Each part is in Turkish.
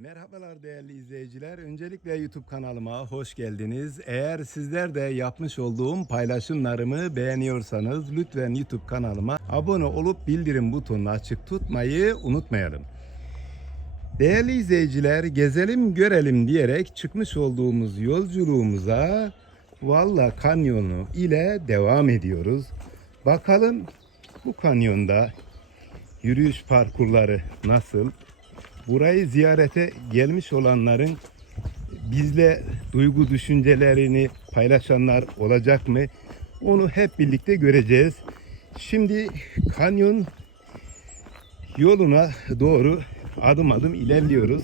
Merhabalar değerli izleyiciler. Öncelikle YouTube kanalıma hoş geldiniz. Eğer sizler de yapmış olduğum paylaşımlarımı beğeniyorsanız lütfen YouTube kanalıma abone olup bildirim butonunu açık tutmayı unutmayalım. Değerli izleyiciler, gezelim görelim diyerek çıkmış olduğumuz yolculuğumuza Valla Kanyonu ile devam ediyoruz. Bakalım bu kanyonda yürüyüş parkurları nasıl? Burayı ziyarete gelmiş olanların bizle duygu düşüncelerini paylaşanlar olacak mı? Onu hep birlikte göreceğiz. Şimdi kanyon yoluna doğru adım adım ilerliyoruz.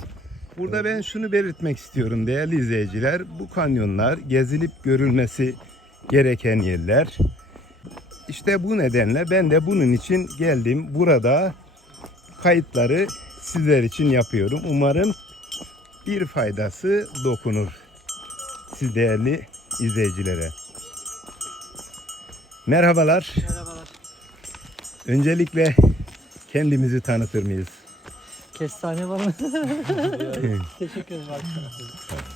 Burada ben şunu belirtmek istiyorum değerli izleyiciler. Bu kanyonlar gezilip görülmesi gereken yerler. İşte bu nedenle ben de bunun için geldim. Burada kayıtları sizler için yapıyorum. Umarım bir faydası dokunur siz değerli izleyicilere. Merhabalar. Merhabalar. Öncelikle kendimizi tanıtır mıyız? Kestane var mı? Teşekkür ederim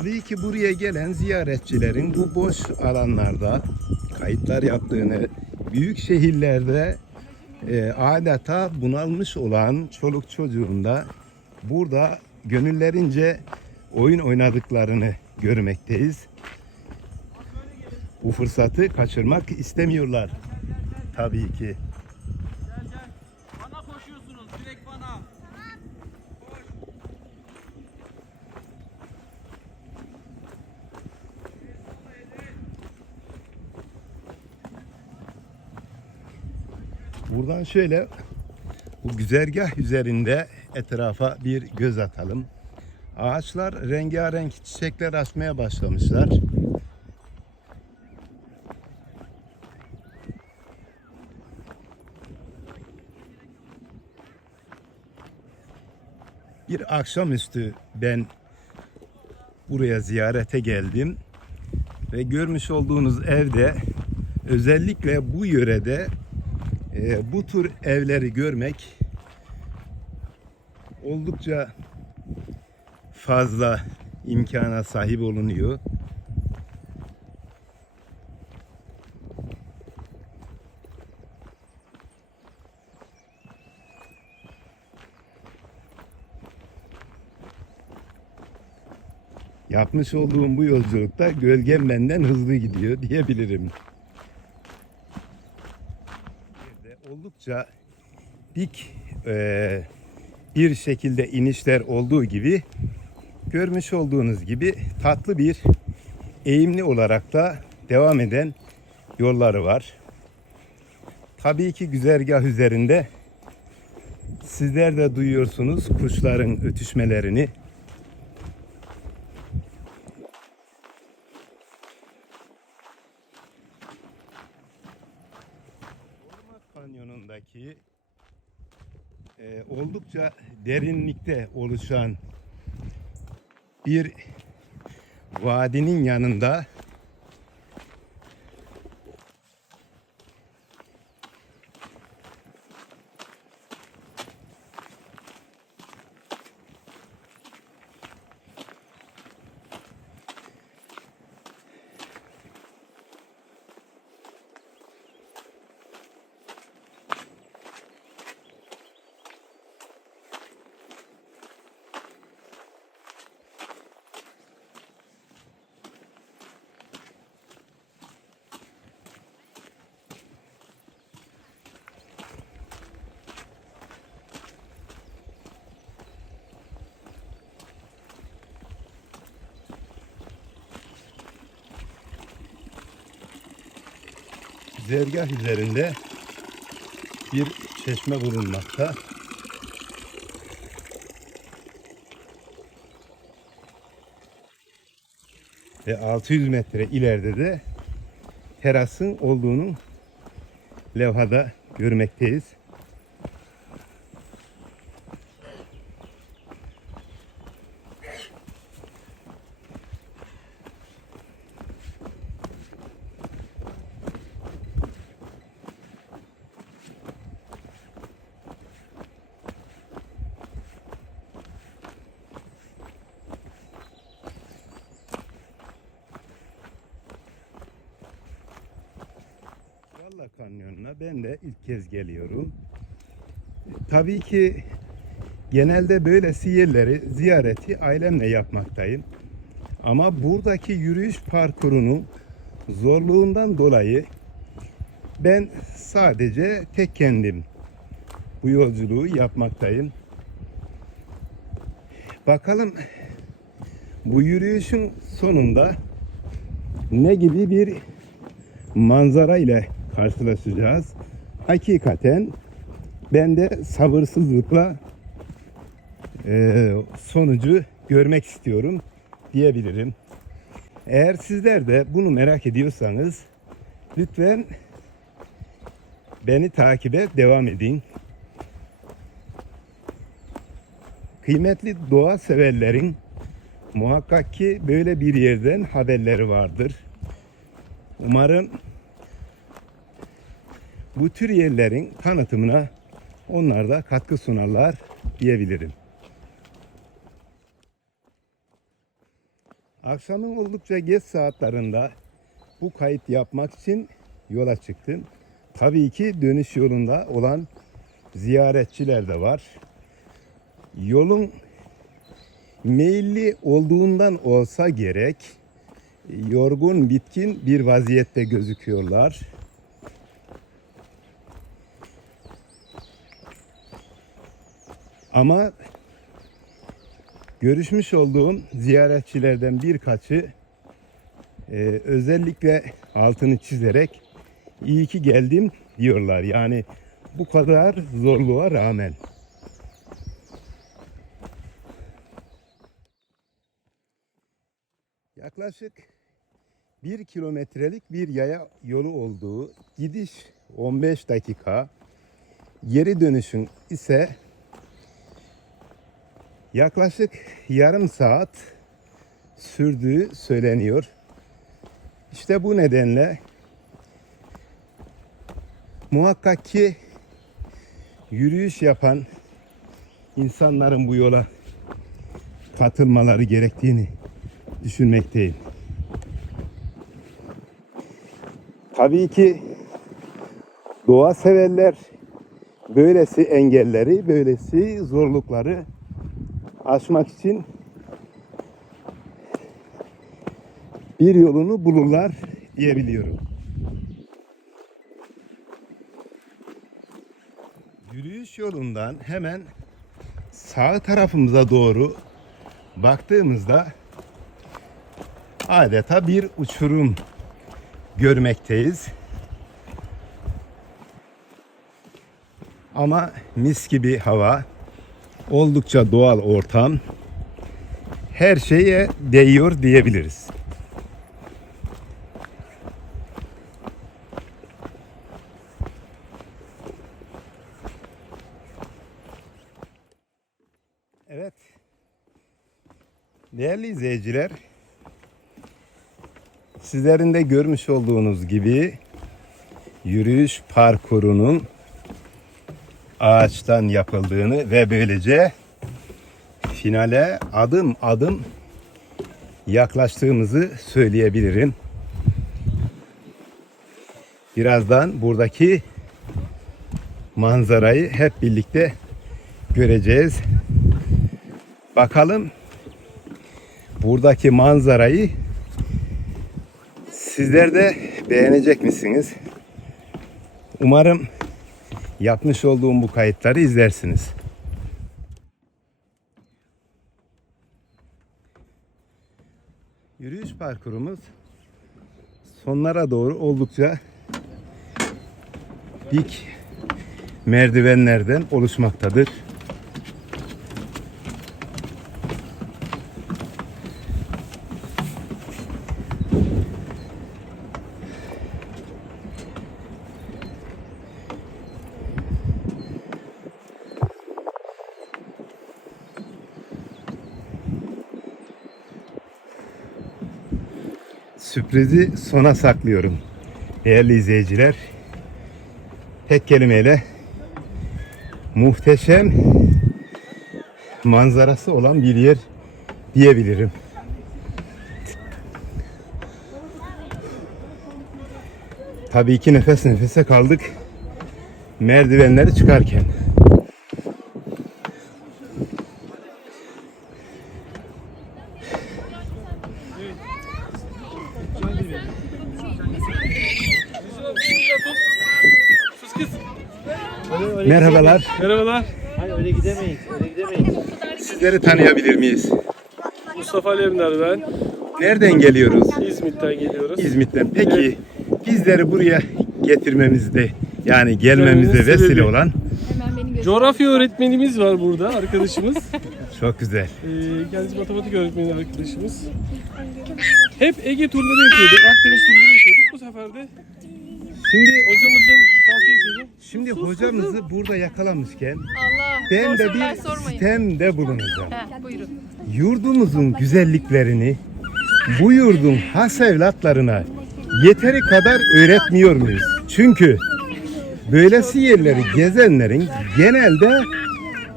Tabii ki buraya gelen ziyaretçilerin bu boş alanlarda kayıtlar yaptığını, büyük şehirlerde e, adeta bunalmış olan çoluk çocuğun da burada gönüllerince oyun oynadıklarını görmekteyiz. Bu fırsatı kaçırmak istemiyorlar tabii ki. Buradan şöyle bu güzergah üzerinde etrafa bir göz atalım. Ağaçlar rengarenk çiçekler açmaya başlamışlar. Bir akşamüstü ben buraya ziyarete geldim ve görmüş olduğunuz evde özellikle bu yörede e, bu tür evleri görmek oldukça fazla imkana sahip olunuyor. Yapmış olduğum bu yolculukta gölgem benden hızlı gidiyor diyebilirim. Oldukça dik eee, bir şekilde inişler olduğu gibi görmüş olduğunuz gibi tatlı bir eğimli olarak da devam eden yolları var. Tabii ki güzergah üzerinde sizler de duyuyorsunuz kuşların ötüşmelerini. Orman Kanyonu'ndaki e, oldukça derinlikte oluşan bir vadinin yanında zergah üzerinde bir çeşme bulunmakta. Ve 600 metre ileride de terasın olduğunu levhada görmekteyiz. Valla Kanyonu'na ben de ilk kez geliyorum. Tabii ki genelde böylesi yerleri ziyareti ailemle yapmaktayım. Ama buradaki yürüyüş parkurunun zorluğundan dolayı ben sadece tek kendim bu yolculuğu yapmaktayım. Bakalım bu yürüyüşün sonunda ne gibi bir manzara ile karşılaşacağız. Hakikaten ben de sabırsızlıkla eee, sonucu görmek istiyorum diyebilirim. Eğer sizler de bunu merak ediyorsanız lütfen beni takibe devam edin. Kıymetli doğa severlerin muhakkak ki böyle bir yerden haberleri vardır. Umarım bu tür yerlerin tanıtımına onlar da katkı sunarlar diyebilirim. Akşamın oldukça geç saatlerinde bu kayıt yapmak için yola çıktım. Tabii ki dönüş yolunda olan ziyaretçiler de var. Yolun meyilli olduğundan olsa gerek yorgun, bitkin bir vaziyette gözüküyorlar. Ama görüşmüş olduğum ziyaretçilerden birkaçı e, özellikle altını çizerek iyi ki geldim diyorlar. Yani bu kadar zorluğa rağmen. Yaklaşık bir kilometrelik bir yaya yolu olduğu gidiş 15 dakika geri dönüşün ise yaklaşık yarım saat sürdüğü söyleniyor. İşte bu nedenle muhakkak ki yürüyüş yapan insanların bu yola katılmaları gerektiğini düşünmekteyim. Tabii ki doğa severler böylesi engelleri, böylesi zorlukları aşmak için bir yolunu bulurlar diyebiliyorum. Yürüyüş yolundan hemen sağ tarafımıza doğru baktığımızda adeta bir uçurum görmekteyiz. Ama mis gibi hava, oldukça doğal ortam, her şeye değiyor diyebiliriz. Evet. Değerli izleyiciler, Sizlerin de görmüş olduğunuz gibi yürüyüş parkurunun ağaçtan yapıldığını ve böylece finale adım adım yaklaştığımızı söyleyebilirim. Birazdan buradaki manzarayı hep birlikte göreceğiz. Bakalım buradaki manzarayı Sizler de beğenecek misiniz? Umarım yapmış olduğum bu kayıtları izlersiniz. Yürüyüş parkurumuz sonlara doğru oldukça dik merdivenlerden oluşmaktadır. Sürprizi sona saklıyorum. Değerli izleyiciler, tek kelimeyle muhteşem manzarası olan bir yer diyebilirim. Tabii ki nefes nefese kaldık merdivenleri çıkarken. Merhabalar. Merhabalar. Hayır öyle gidemeyiz. Öyle gidemeyiz. Sizleri tanıyabilir miyiz? Mustafa Lemdar ben. Nereden geliyoruz? İzmit'ten geliyoruz. İzmit'ten. Peki bizleri buraya getirmemizde yani gelmemizde vesile sebebi. olan Hemen beni göster. Coğrafya öğretmenimiz var burada arkadaşımız. çok güzel. Ee, kendisi matematik öğretmeni arkadaşımız. Hep Ege turları yapıyorduk, Akdeniz turları yapıyorduk. Bu sefer de Şimdi hocamızın şimdi hocamızı burada yakalamışken Allah. ben de bir sistemde bulunacağım. Buyurun. Yurdumuzun güzelliklerini bu yurdun has evlatlarına yeteri kadar öğretmiyor muyuz? Çünkü böylesi yerleri gezenlerin genelde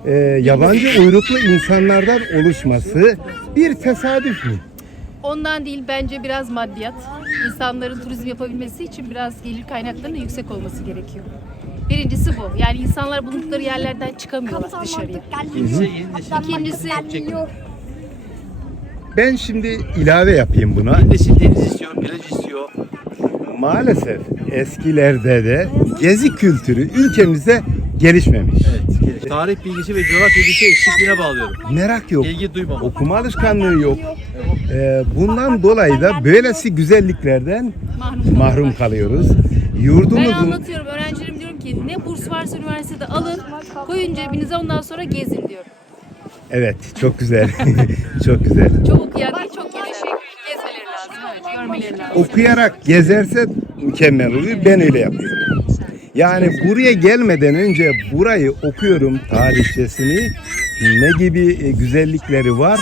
e, yabancı uyruklu insanlardan oluşması bir tesadüf mü? Ondan değil bence biraz maddiyat. İnsanların turizm yapabilmesi için biraz gelir kaynaklarının yüksek olması gerekiyor. Birincisi bu. Yani insanlar bulundukları yerlerden çıkamıyorlar dışarıya. İkincisi Ben şimdi ilave yapayım buna. Nesil deniz istiyor, plaj istiyor. Maalesef eskilerde de gezi kültürü ülkemizde gelişmemiş. Tarih bilgisi ve coğrafya bilgisi eksikliğine bağlıyorum. Merak yok. İlgi duymam. Okuma alışkanlığı yok. Ee, bundan dolayı da böylesi güzelliklerden mahrum, kalıyoruz. Ben Yurdumuzun anlatıyorum. Öğrencilerim ki ne burs varsa üniversitede alın, koyun cebinize ondan sonra gezin diyorum. evet çok güzel. çok güzel. Çok okuyan değil, çok gezer. Gezmeleri lazım, evet, görmeleri lazım. Okuyarak gezerse mükemmel oluyor. Ben öyle yapıyorum. Yani buraya gelmeden önce burayı okuyorum tarihçesini ne gibi e, güzellikleri var.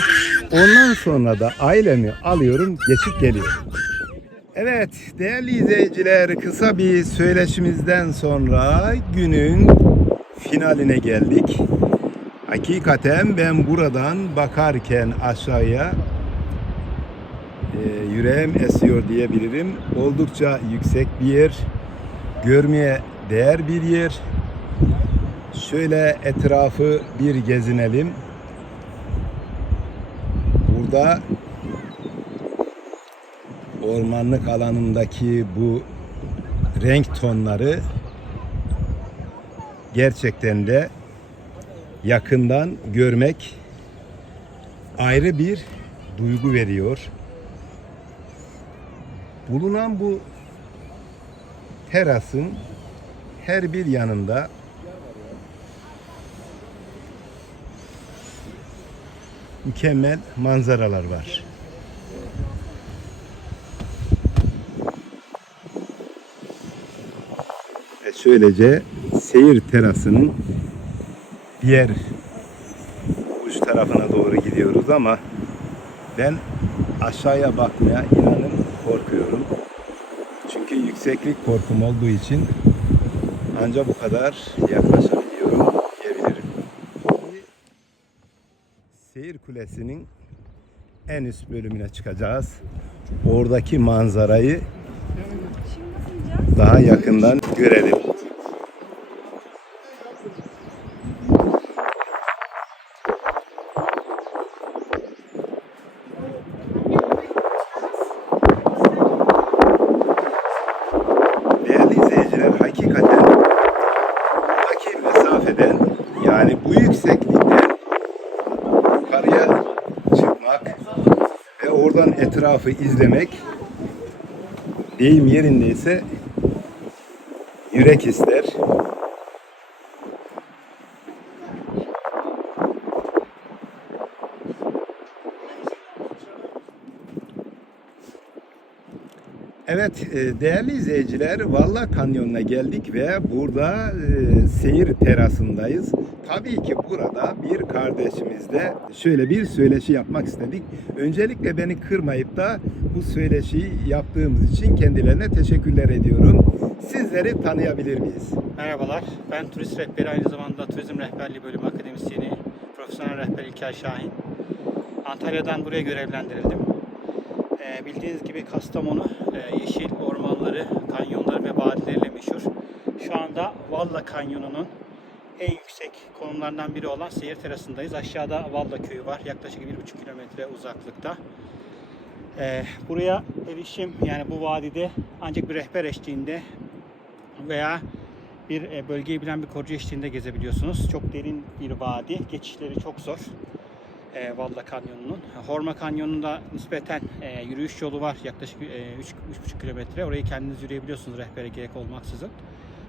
Ondan sonra da ailemi alıyorum geçip geliyorum. Evet değerli izleyiciler kısa bir söyleşimizden sonra günün finaline geldik. Hakikaten ben buradan bakarken aşağıya e, yüreğim esiyor diyebilirim. Oldukça yüksek bir yer. Görmeye değer bir yer. Şöyle etrafı bir gezinelim. Burada ormanlık alanındaki bu renk tonları gerçekten de yakından görmek ayrı bir duygu veriyor. Bulunan bu terasın her bir yanında mükemmel manzaralar var. Ve şöylece seyir terasının diğer uç tarafına doğru gidiyoruz ama ben aşağıya bakmaya inanın korkuyorum. Çünkü yükseklik korkum olduğu için ancak bu kadar yaklaşabiliyorum diyebilirim. Şimdi Seyir Kulesi'nin en üst bölümüne çıkacağız. Oradaki manzarayı daha yakından görelim. Değerli izleyiciler hakikaten buradaki mesafeden yani bu yükseklikten yukarıya çıkmak ve oradan etrafı izlemek deyim yerindeyse yürek ister. Evet e, değerli izleyiciler Valla Kanyonu'na geldik ve burada e, seyir terasındayız. Tabii ki burada bir kardeşimizle şöyle bir söyleşi yapmak istedik. Öncelikle beni kırmayıp da bu söyleşiyi yaptığımız için kendilerine teşekkürler ediyorum. Sizleri tanıyabilir miyiz? Merhabalar, ben turist rehberi aynı zamanda Turizm Rehberliği Bölümü Akademisyeni, Profesyonel Rehber İlker Şahin. Antalya'dan buraya görevlendirildim. Bildiğiniz gibi Kastamonu e, yeşil ormanları, kanyonları ve vadileriyle meşhur. Şu anda Valla Kanyonu'nun en yüksek konumlarından biri olan seyir terasındayız. Aşağıda Valla Köyü var, yaklaşık 1,5 kilometre uzaklıkta. Ee, buraya erişim yani bu vadide ancak bir rehber eşliğinde veya bir e, bölgeyi bilen bir korucu eşliğinde gezebiliyorsunuz. Çok derin bir vadi. Geçişleri çok zor. E, Valla Kanyonu'nun. Horma Kanyonu'nda nispeten e, yürüyüş yolu var. Yaklaşık e, 3-3,5 kilometre. Orayı kendiniz yürüyebiliyorsunuz rehbere gerek olmaksızın.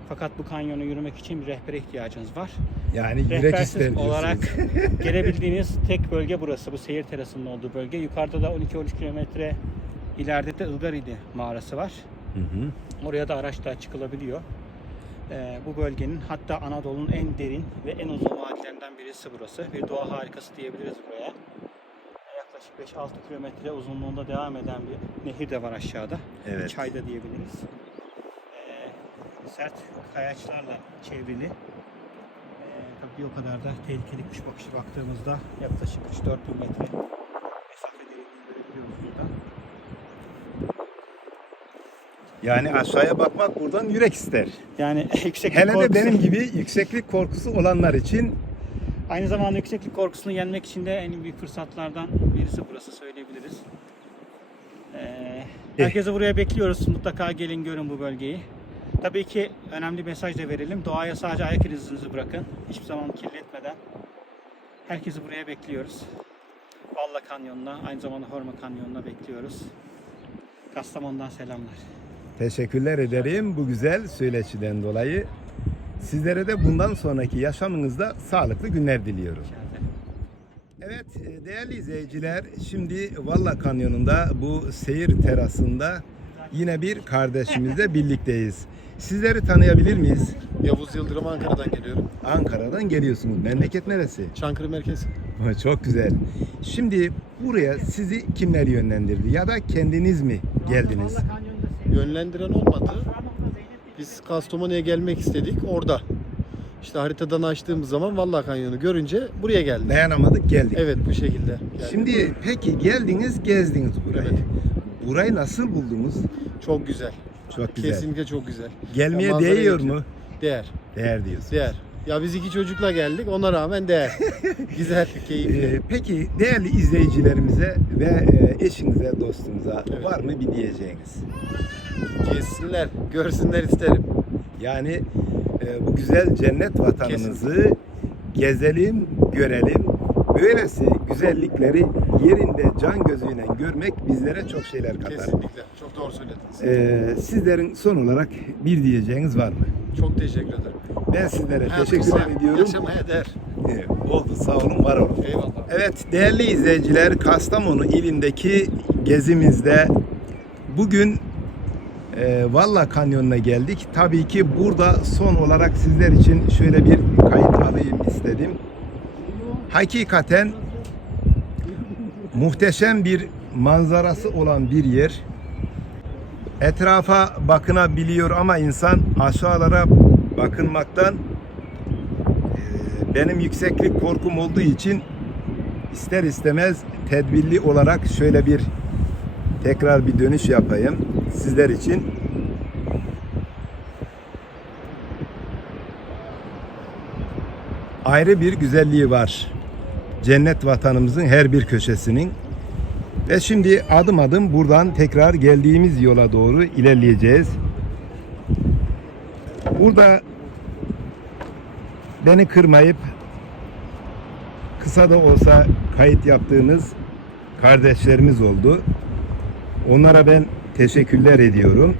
Fakat bu kanyonu yürümek için bir rehbere ihtiyacınız var. Yani yürek ister Rehbersiz diyorsunuz. olarak gelebildiğiniz tek bölge burası. Bu seyir terasının olduğu bölge. Yukarıda da 12-13 kilometre ileride de Ilgaridi mağarası var. Hı hı. Oraya da araçla çıkılabiliyor. Ee, bu bölgenin hatta Anadolu'nun en derin ve en uzun vadilerinden birisi burası. Bir doğa harikası diyebiliriz buraya. Yaklaşık 5-6 kilometre uzunluğunda devam eden bir nehir de var aşağıda. Evet. Çay da diyebiliriz. Ee, sert kayaçlarla çevrili. Ee, tabii o kadar da tehlikeli kuş bakışı baktığımızda yaklaşık 3-4 bin metre mesafe burada. Yani aşağıya bakmak buradan yürek ister. Yani yükseklik Hele de korkusu- benim gibi yükseklik korkusu olanlar için Aynı zamanda yükseklik korkusunu yenmek için de en büyük fırsatlardan birisi burası söyleyebiliriz. Ee, herkese buraya bekliyoruz. Mutlaka gelin görün bu bölgeyi. Tabii ki önemli mesaj da verelim. Doğaya sadece ayak izinizi bırakın. Hiçbir zaman kirletmeden. Herkesi buraya bekliyoruz. Valla Kanyonu'na, aynı zamanda Horma Kanyonu'na bekliyoruz. Kastamonu'dan selamlar. Teşekkürler ederim bu güzel söyleşiden dolayı. Sizlere de bundan sonraki yaşamınızda sağlıklı günler diliyorum. Evet e, değerli izleyiciler şimdi Valla Kanyonu'nda bu seyir terasında yine bir kardeşimizle birlikteyiz. Sizleri tanıyabilir miyiz? Yavuz Yıldırım Ankara'dan geliyorum. Ankara'dan geliyorsunuz. Memleket neresi? Çankırı Merkez. Çok güzel. Şimdi buraya sizi kimler yönlendirdi ya da kendiniz mi geldiniz? Yönlendiren olmadı. Biz Kastamonu'ya gelmek istedik. Orada. İşte haritadan açtığımız zaman Valla Kanyonu görünce buraya geldik. Dayanamadık geldik. Evet bu şekilde. geldik. Şimdi peki geldiniz gezdiniz burayı. Evet. Burayı nasıl buldunuz? çok güzel. Çok güzel. Kesinlikle çok güzel. Gelmeye Ya değiyor yok. mu? Değer. Değer diyorsun. Değer. Ya biz iki çocukla geldik ona rağmen değer. güzel, keyifli. Ee, peki değerli izleyicilerimize ve e, eşinize, dostunuza Evet. var mı bir diyeceğiniz? Gezsinler, görsünler isterim. Yani e, bu güzel cennet vatanımızı gezelim, görelim. Böylesi güzellikleri yerinde can gözüyle görmek bizlere çok şeyler katar. Kesinlikle. Çok doğru söylediniz. Ee, sizlerin son olarak bir diyeceğiniz var mı? Çok teşekkür ederim. Ben sizlere Hayat teşekkür kısa, ediyorum. Yaşamaya değer. Ee, oldu sağ olun var olun. Eyvallah. Evet değerli izleyiciler Kastamonu ilindeki gezimizde bugün e, Valla Kanyonu'na geldik. Tabii ki burada son olarak sizler için şöyle bir kayıt alayım istedim. Hakikaten muhteşem bir manzarası olan bir yer. Etrafa bakınabiliyor ama insan aşağılara bakınmaktan benim yükseklik korkum olduğu için ister istemez tedbirli olarak şöyle bir tekrar bir dönüş yapayım sizler için. Ayrı bir güzelliği var. Cennet vatanımızın her bir köşesinin. Ve şimdi adım adım buradan tekrar geldiğimiz yola doğru ilerleyeceğiz. Burada beni kırmayıp kısa da olsa kayıt yaptığımız kardeşlerimiz oldu. Onlara ben teşekkürler ediyorum.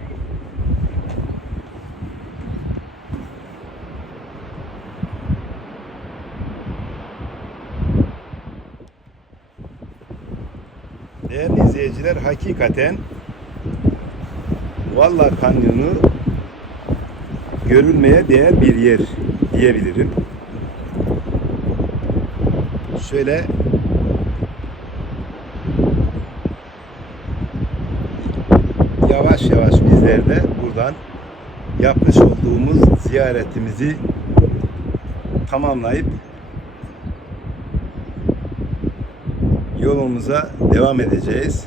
Değerli izleyiciler hakikaten Valla Kanyonu görülmeye değer bir yer diyebilirim. Şöyle yavaş yavaş bizler de buradan yapmış olduğumuz ziyaretimizi tamamlayıp yolumuza devam edeceğiz.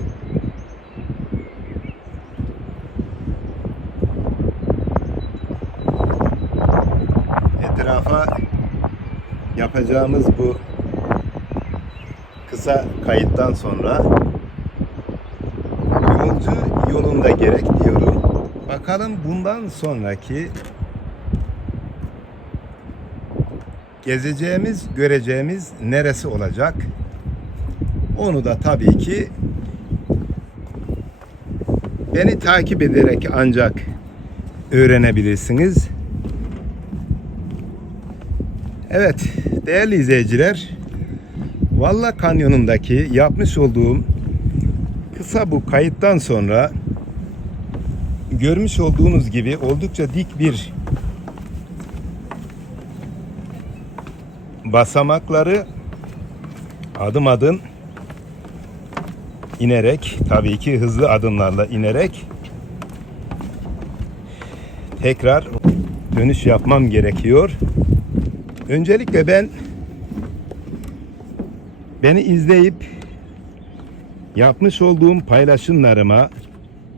Etrafa yapacağımız bu kısa kayıttan sonra yolunda gerek diyorum. Bakalım bundan sonraki gezeceğimiz, göreceğimiz neresi olacak? Onu da tabii ki beni takip ederek ancak öğrenebilirsiniz. Evet, değerli izleyiciler, Valla Kanyonu'ndaki yapmış olduğum kısa bu kayıttan sonra görmüş olduğunuz gibi oldukça dik bir basamakları adım adım inerek tabii ki hızlı adımlarla inerek tekrar dönüş yapmam gerekiyor. Öncelikle ben beni izleyip yapmış olduğum paylaşımlarıma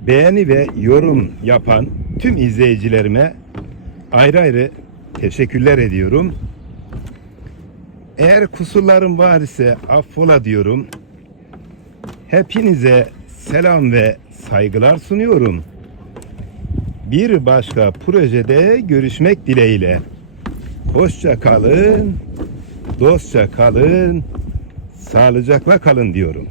beğeni ve yorum yapan tüm izleyicilerime ayrı ayrı teşekkürler ediyorum. Eğer kusurlarım var ise affola diyorum. Hepinize selam ve saygılar sunuyorum. Bir başka projede görüşmek dileğiyle. Hoşça kalın, dostça kalın, sağlıcakla kalın diyorum.